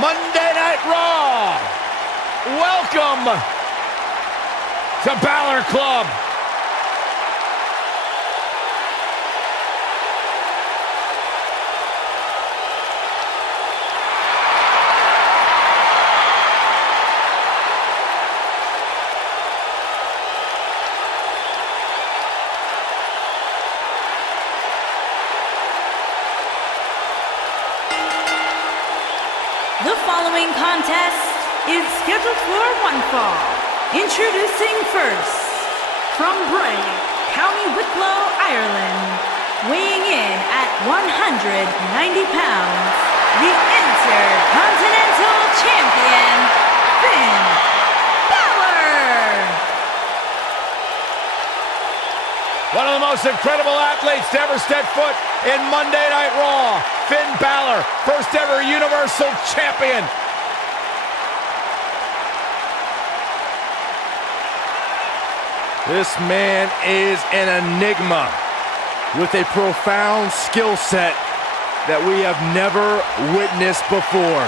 Monday Night Raw. Welcome to Bàlor Club. The following contest is scheduled for one fall. Introducing first, from Bray, County Wicklow, Ireland, weighing in at 190 pounds, the Intercontinental Champion, Finn Bàlor. One of the most incredible athletes to ever step foot in Monday Night Raw, Finn Bàlor, first ever Universal Champion. This man is an enigma with a profound skill set that we have never witnessed before.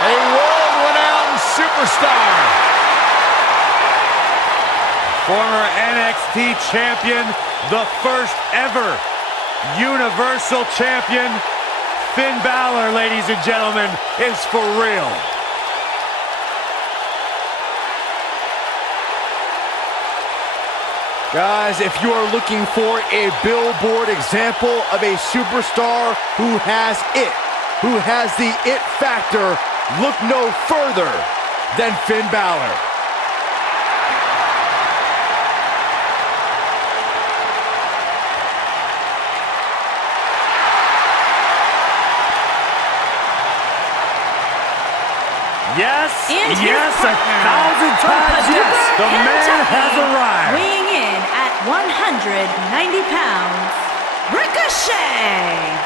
A world-renowned superstar. Former NXT champion, the first ever Universal Champion, Finn Bàlor, ladies and gentlemen, is for real. Guys, if you are looking for a billboard example of a superstar who has the it factor, look no further than Finn Bàlor. Yes, And yes, his 1,000 times yes, the man has arrived. Weighing in at 190 pounds, Ricochet.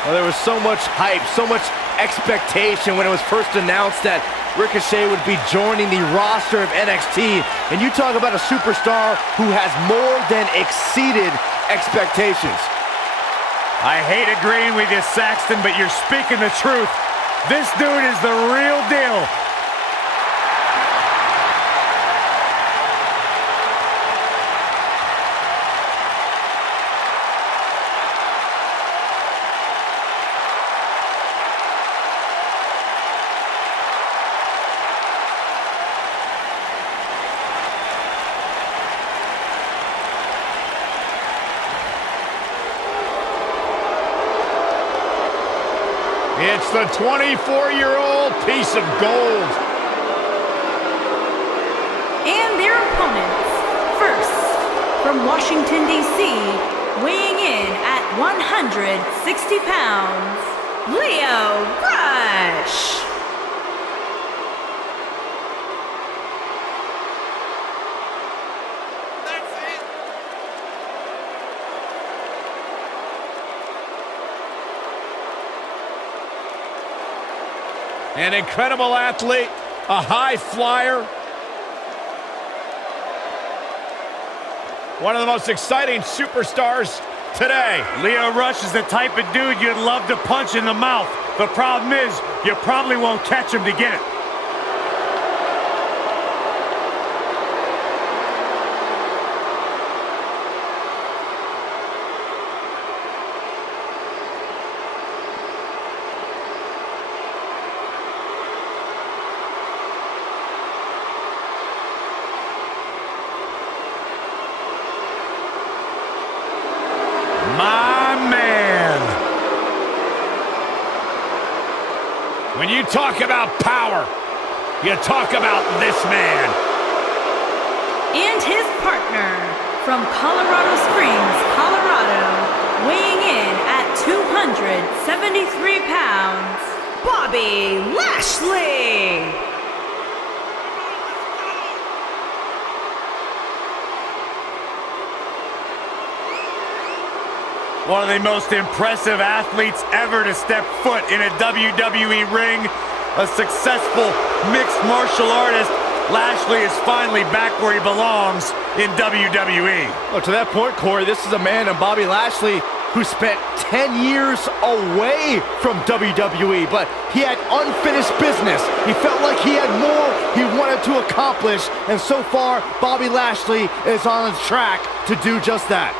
Well, there was so much hype, so much expectation when it was first announced that Ricochet would be joining the roster of NXT. And you talk about a superstar who has more than exceeded expectations. I hate agreeing with you, Saxton, but you're speaking the truth. This dude is the real deal. It's the 24-year-old piece of gold. And their opponents, first, from Washington, D.C., weighing in at 160 pounds, Lio Rush. An incredible athlete, a high flyer. One of the most exciting superstars today. Lio Rush is the type of dude you'd love to punch in the mouth. The problem is, you probably won't catch him to get it. My man. When you talk about power, you talk about this man. And his partner, From Colorado Springs, Colorado, weighing in at 273 pounds, Bobby Lashley. One of the most impressive athletes ever to step foot in a WWE ring. A successful mixed martial artist. Lashley is finally back where he belongs in WWE. Well, to that point, Corey, this is a man in Bobby Lashley who spent 10 years away from WWE, but he had unfinished business. He felt like he had more he wanted to accomplish, and so far, Bobby Lashley is on the track to do just that.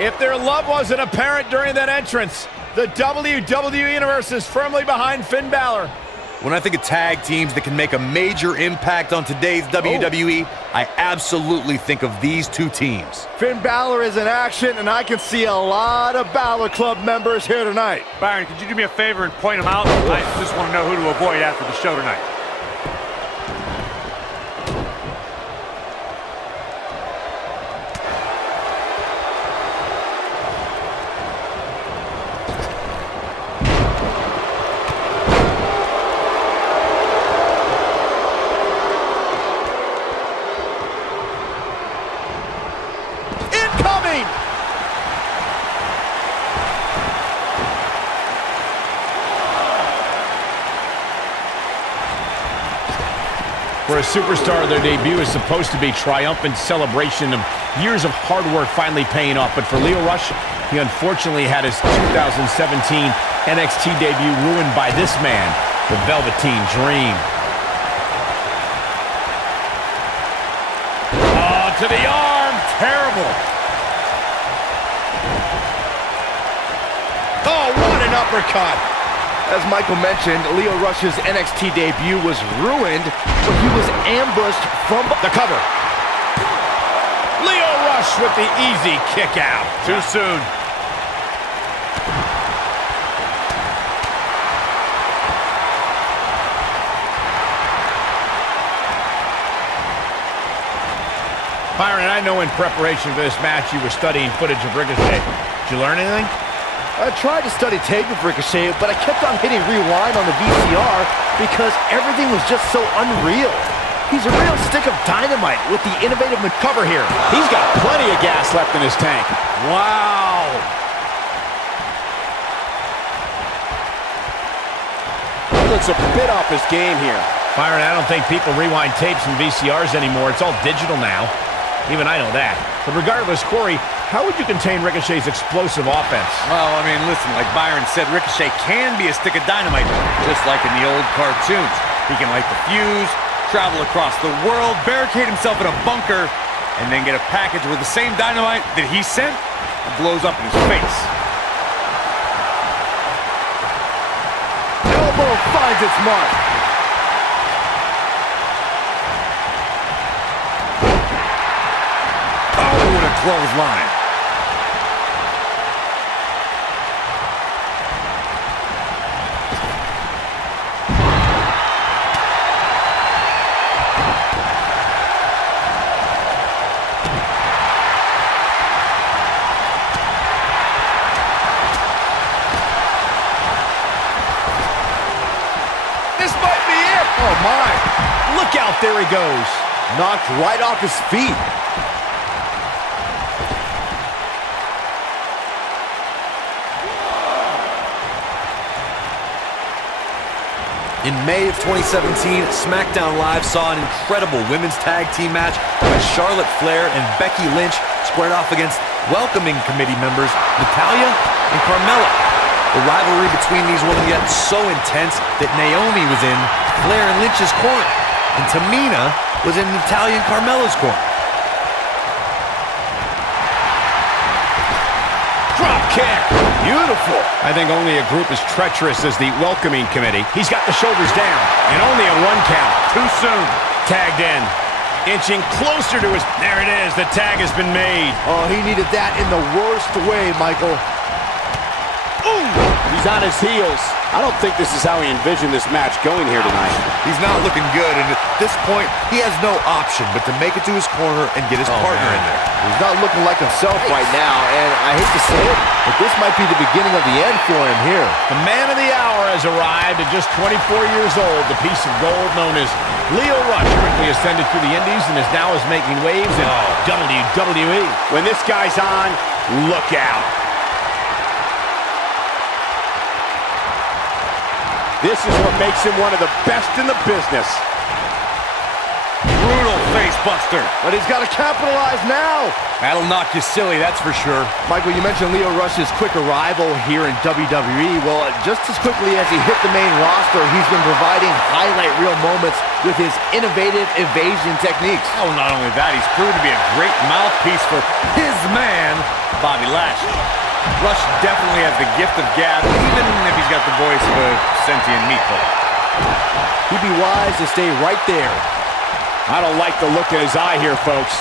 If their love wasn't apparent during that entrance, the WWE Universe is firmly behind Finn Bàlor. When I think of tag teams that can make a major impact on today's WWE, I absolutely think of these two teams. Finn Bàlor is in action, and I can see a lot of Bàlor Club members here tonight. Byron, could you do me a favor and point them out? I just want to know who to avoid after the show tonight. For a superstar, their debut is supposed to be triumphant celebration of years of hard work finally paying off. But for Lio Rush, he unfortunately had his 2017 NXT debut ruined by this man, the Velveteen Dream. Oh, to the arm. Terrible. Oh, what an uppercut. As Michael mentioned, Lio Rush's NXT debut was ruined when he was ambushed from the cover. Lio Rush with the easy kick out. Too soon. Byron, I know in preparation for this match you were studying footage of Ricochet. Did you learn anything? I tried to study tape of Ricochet, but I kept on hitting rewind on the VCR because everything was just so unreal. He's a real stick of dynamite with the innovative cover here. He's got plenty of gas left in his tank. Wow. He looks a bit off his game here. Byron, I don't think people rewind tapes and VCRs anymore. It's all digital now. Even I know that. But regardless, Corey, how would you contain Ricochet's explosive offense? Well, I mean, listen, like Byron said, Ricochet can be a stick of dynamite, just like in the old cartoons. He can light the fuse, travel across the world, barricade himself in a bunker, and then get a package with the same dynamite that he sent and blows up in his face. Elbow finds its mark. Oh, what a clothesline. This might be it. Oh, my. Look out. There he goes. Knocked right off his feet. In May of 2017, SmackDown Live saw an incredible women's tag team match when Charlotte Flair and Becky Lynch squared off against welcoming committee members Natalya and Carmella. The rivalry between these women got so intense that Naomi was in Flair and Lynch's corner, and Tamina was in Natalya and Carmella's corner. Drop kick. Beautiful. I think only a group as treacherous as the welcoming committee. He's got the shoulders down, and only a 1 count. Too soon. Tagged in. Inching closer to his... There it is. The tag has been made. Oh, he needed that in the worst way, Michael. Ooh! He's on his heels. I don't think this is how he envisioned this match going here tonight. He's not looking good, and at this point, he has no option but to make it to his corner and get his partner in there. He's not looking like himself right now, and I hate to say it, but this might be the beginning of the end for him here. The man of the hour has arrived at just 24 years old. The piece of gold known as Lio Rush quickly ascended through the Indies and is now making waves in WWE. When this guy's on, look out. This is what makes him one of the best in the business. Brutal face buster. But he's got to capitalize now. That'll knock you silly, that's for sure. Michael, you mentioned Lio Rush's quick arrival here in WWE. Well, just as quickly as he hit the main roster, he's been providing highlight reel moments with his innovative evasion techniques. Oh, not only that, he's proved to be a great mouthpiece for his man, Bobby Lashley. Rush definitely has the gift of gab, even if he's got the voice of a sentient meatball. He'd be wise to stay right there. I don't like the look in his eye here, folks.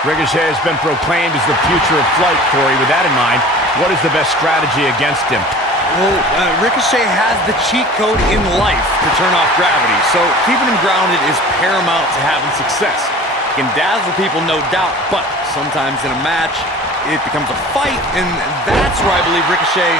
Ricochet has been proclaimed as the future of flight, Corey. With that in mind, what is the best strategy against him? Well, Ricochet has the cheat code in life to turn off gravity, so keeping him grounded is paramount to having success. He can dazzle people, no doubt, but sometimes in a match, it becomes a fight, and that's where I believe Ricochet...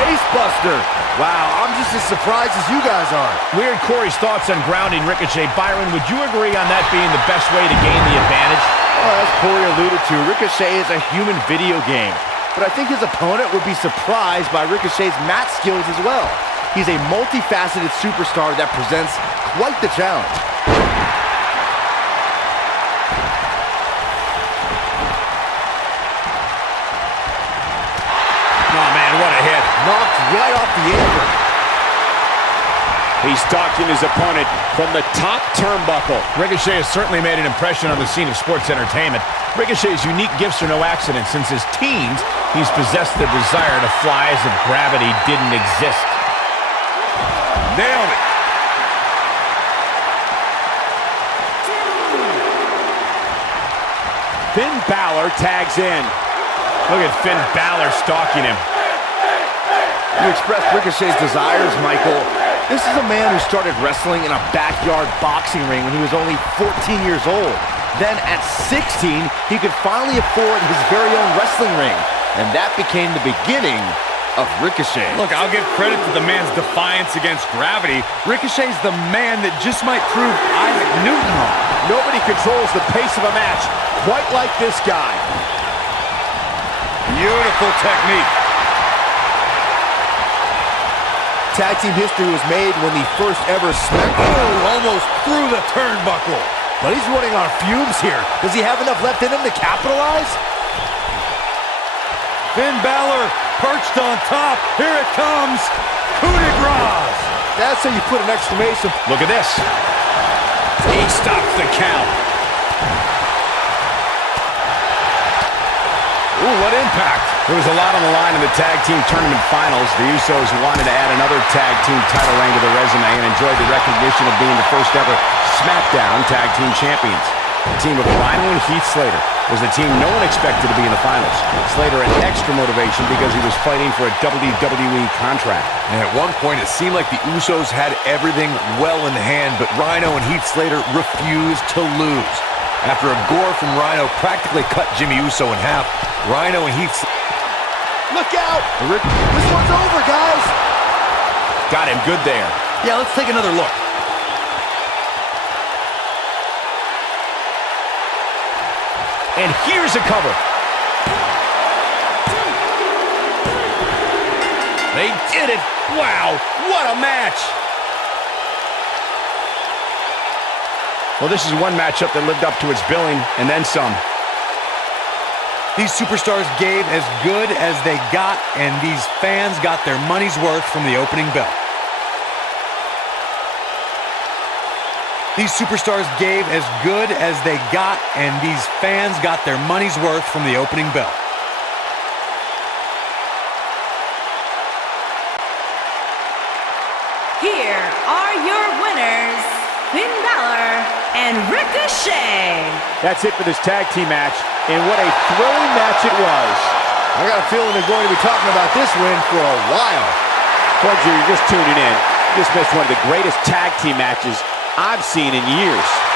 Face buster. Wow, I'm just as surprised as you guys are. Weird Corey's thoughts on grounding Ricochet. Byron, would you agree on that being the best way to gain the advantage? Well, as Corey alluded to, Ricochet is a human video game. But I think his opponent would be surprised by Ricochet's mat skills as well. He's a multifaceted superstar that presents quite the challenge. Oh, man, what a hit. Knocked right off the apron. He's stalking his opponent from the top turnbuckle. Ricochet has certainly made an impression on the scene of sports entertainment. Ricochet's unique gifts are no accident. Since his teens, he's possessed the desire to fly as if gravity didn't exist. Nailed it. Finn Bàlor tags in. Look at Finn Bàlor stalking him. You expressed Ricochet's desires, Michael. This is a man who started wrestling in a backyard boxing ring when he was only 14 years old. Then at 16, he could finally afford his very own wrestling ring. And that became the beginning of Ricochet. Look, I'll give credit to the man's defiance against gravity. Ricochet's the man that just might prove Isaac Newton wrong. Nobody controls the pace of a match quite like this guy. Beautiful technique. Tag team history was made when the first ever SmackDown. Oh, almost through the turnbuckle. But he's running on fumes here. Does he have enough left in him to capitalize? Finn Bàlor perched on top. Here it comes. Coup de grace. That's how you put an exclamation. Look at this. He stops the count. Ooh, what impact. There was a lot on the line in the tag team tournament finals. The Usos wanted to add another tag team title reign to their resume and enjoyed the recognition of being the first ever SmackDown tag team champions. The team of Rhino and Heath Slater was the team no one expected to be in the finals. Slater had extra motivation because he was fighting for a WWE contract. And at one point, it seemed like the Usos had everything well in hand, but Rhino and Heath Slater refused to lose. After a gore from Rhino practically cut Jimmy Uso in half, Rhino and Heath... Look out! This one's over, guys! Got him good there. Yeah, let's take another look. And here's a cover. They did it. Wow, what a match. Well, this is one matchup that lived up to its billing, and then some. These superstars gave as good as they got, and these fans got their money's worth from the opening bell. These superstars gave as good as they got, and these fans got their money's worth from the opening bell. Here are your winners, Finn Bàlor and Ricochet. That's it for this tag team match, and what a thrilling match it was. I got a feeling they're going to be talking about this win for a while. Folks, you're just tuning in. You just missed one of the greatest tag team matches I've seen in years.